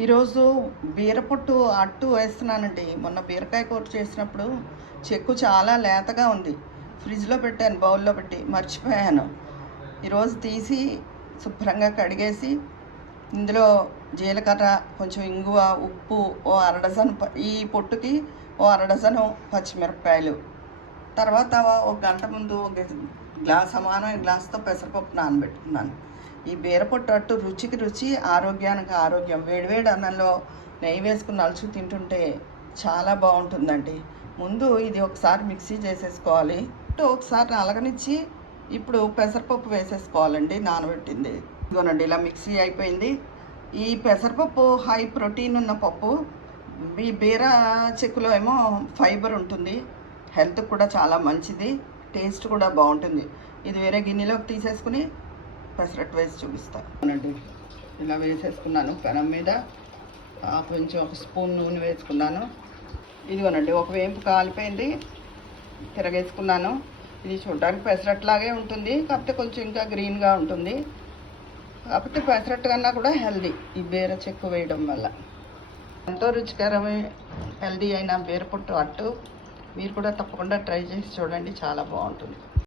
ఈరోజు బీరపొట్టు అట్టు వేస్తున్నానండి. మొన్న బీరకాయ కూర చేసినప్పుడు చెక్కు చాలా లేతగా ఉంది. ఫ్రిడ్జ్లో పెట్టాను, బౌల్లో పెట్టి మర్చిపోయాను. ఈరోజు తీసి శుభ్రంగా కడిగేసి ఇందులో జీలకర్ర, కొంచెం ఇంగువ, ఉప్పు, ఓ అరడజను ఈ పొట్టుకి ఓ అరడజను పచ్చిమిరపకాయలు, తర్వాత ఒక గంట ముందు సమానమైన గ్లాస్తో పెసరపప్పు నానబెట్టుకున్నాను. ఈ బీరపొట్టు అట్టు రుచికి రుచి, ఆరోగ్యానికి ఆరోగ్యం. వేడివేడి అన్నంలో నెయ్యి వేసుకుని నలుచు తింటుంటే చాలా బాగుంటుందండి. ముందు ఇది ఒకసారి మిక్సీ చేసేసుకోవాలి. ఒకసారి నలగనిచ్చి ఇప్పుడు పెసరపప్పు వేసేసుకోవాలండి, నానబెట్టింది. ఇదిగోనండి, ఇలా మిక్సీ అయిపోయింది. ఈ పెసరపప్పు హై ప్రోటీన్ ఉన్న పప్పు. ఈ బీర చెక్కులో ఏమో ఫైబర్ ఉంటుంది, హెల్త్కి కూడా చాలా మంచిది, టేస్ట్ కూడా బాగుంటుంది. ఇది వేరే గిన్నెలోకి తీసేసుకుని పెసరట్టు వేసి చూపిస్తాను. ఇలా వేసేసుకున్నాను పెనం మీద. కొంచెం ఒక స్పూన్ నూనె వేసుకున్నాను. ఇదిగోనండి, ఒక వేంపు కాలిపోయింది, తిరగేసుకున్నాను. ఇది చూడడానికి పెసరట్లాగే ఉంటుంది, కాకపోతే కొంచెం ఇంకా గ్రీన్గా ఉంటుంది. కాకపోతే పెసరట్టు కన్నా కూడా హెల్దీ ఈ బీర చెక్కు వేయడం వల్ల. ఎంతో రుచికరమైన హెల్దీ అయిన బీరపొట్టు అట్టు మీరు కూడా తప్పకుండా ట్రై చేసి చూడండి, చాలా బాగుంటుంది.